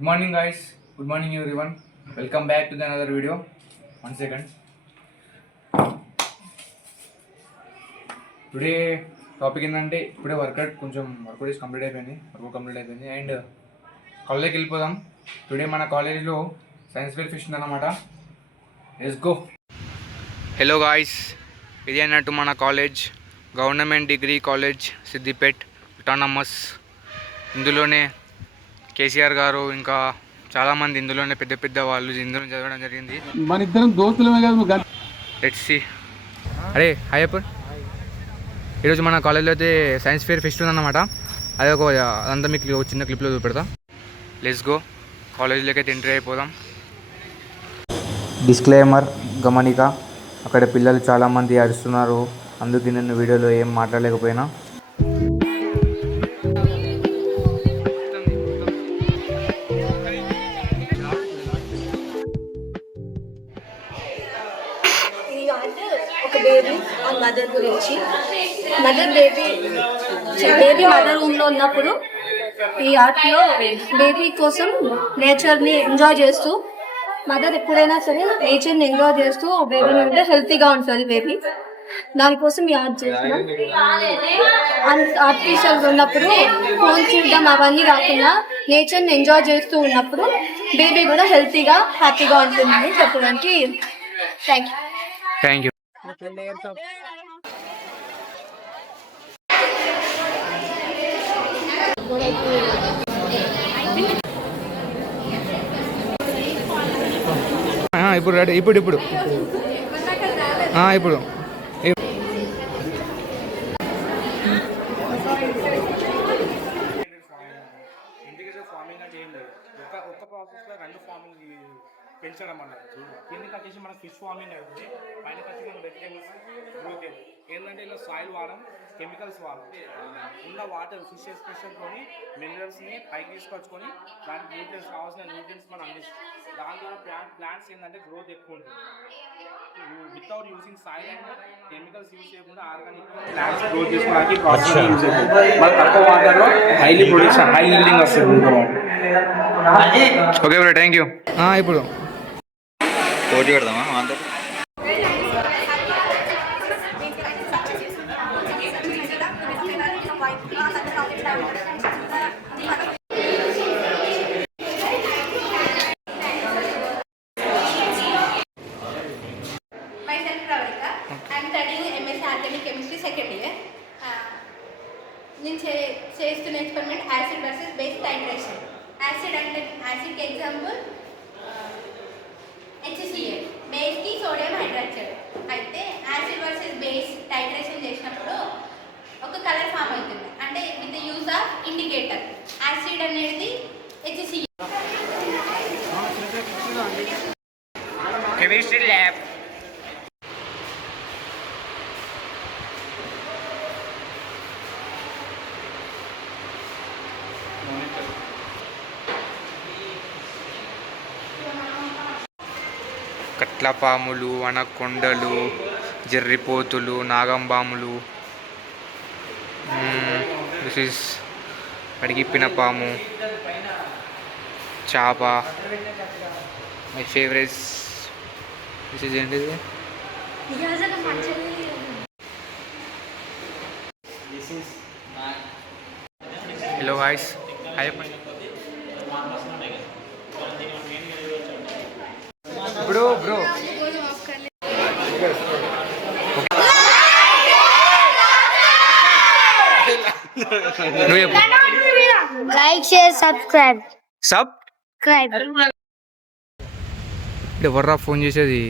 Good morning guys, good morning everyone. Welcome back to another video. 1 second. Today topic ఏంటంటే ఇప్పుడే work out complete అయిపోయింది and కాలేజ్కి వెళ్ళిపోదాం. Today మన కాలేజ్లో సైన్స్ ఫేర్ ఫెస్ట్ ఉందన్నమాట. Let's go. హలో గాయ్స్, ఇది అన్నట్టు మన college government degree college Siddipet autonomous. ఇందులోనే కేసీఆర్ గారు ఇంకా చాలామంది ఇందులోనే పెద్ద పెద్ద వాళ్ళు ఇందులో చదవడం జరిగింది. మన ఇద్దరం దోస్తులమే కదా. Let's see. అరే హాయ్ అప్పుడు ఈరోజు మన కాలేజ్లో అయితే సైన్స్ ఫేర్ ఫెస్ట్ ఉందన్నమాట. అదే అదంతా మీకు చిన్న క్లిప్లో చూపెడతా. Let's go. కాలేజ్లోకి అయితే ఎంట్రీ అయిపోదాం. డిస్క్లైమర్ గమనిక, అక్కడ పిల్లలు చాలామంది అరుస్తున్నారు, అందుకే నేను వీడియోలో ఏం మాట్లాడలేకపోయినా. బేబీ అండ్ మదర్ గురించి. బేబీ మదర్ రూమ్లో ఉన్నప్పుడు ఈ ఆర్ట్లో బేబీ కోసం నేచర్ని ఎంజాయ్ చేస్తూ, మదర్ ఎప్పుడైనా సరే నేచర్ని ఎంజాయ్ చేస్తూ బేబీ ఉంటే హెల్తీగా ఉంటుంది బేబీ. దానికోసం ఈ ఆర్ట్ చేసిన. ఆర్టిఫిషియల్గా ఉన్నప్పుడు ఫోన్ చూడడం అవన్నీ కాకుండా నేచర్ని ఎంజాయ్ చేస్తూ ఉన్నప్పుడు బేబీ కూడా హెల్తీగా హ్యాపీగా ఉంటుందని చెప్పడానికి. Thank you. ఇప్పుడు రెడీ. ఇప్పుడు ఇంటిగ్రేషన్ ఫార్మింగ్ అంటే ఏం లేదు. ఒక్క ప్రాసెస్లో రెండు ఫార్మింగ్ పెంచడం అన్నమాట. కిందకి వచ్చేసి మనకు ఫిష్ ఫార్మింగ్ అవుతుంది, పైన వచ్చి మనం వెజిటేబుల్స్ గ్రోత్ ఏంటంటే ఇలా సాయిల్ వాడడం, కెమికల్స్ వాడడం, ఉన్న వాటర్ ఫిష్ ఎక్స్ప్రెషన్తో మినరల్స్ని పైకి తీసుకొచ్చుకొని దానికి న్యూట్రియన్స్ కావాల్సిన న్యూట్రియన్స్ మనం అందిస్తాం. దాని ద్వారా ప్లాంట్స్ ఏంటంటే గ్రోత్ ఎక్కువ ఉంటుంది. Without using soil and chemicals use చేయకుండా ఆర్గానిక్ ప్లాంట్స్ గ్రోత్ చేసుకోవడానికి ప్రాసెస్ యూజ్ అవుతుంది. మన తక్కువ వాటర్లో హైలీ ప్రొడక్షన్, హై ఈల్డింగ్ వస్తుంది. Okay bro, thank you. ఇప్పుడు పోటీ పెడదామా అందరూ? నేను చేస్తున్న experiment acid versus base titration. Acid అంటే యాసిడ్కి ఎగ్జాంపుల్ HCl, బేస్కి సోడియం హైడ్రాక్సైడ్. అయితే యాసిడ్ వర్సెస్ బేస్ టైట్రేషన్ చేసినప్పుడు ఒక కలర్ ఫామ్ అవుతుంది, అంటే with the use of indicator. Acid అనేది HCl. Chemistry lab. కట్లపాములు, అనకొండలు, జర్రిపోతులు, నాగంబాములు, this is అడిగిప్పిన పాము, చాప. My favourites. దిస్ ఈజ్ ఏంటిది? Hello guys, hi. Bro like, share, subscribe. ఎవర్రా ఫోన్ చేసేది?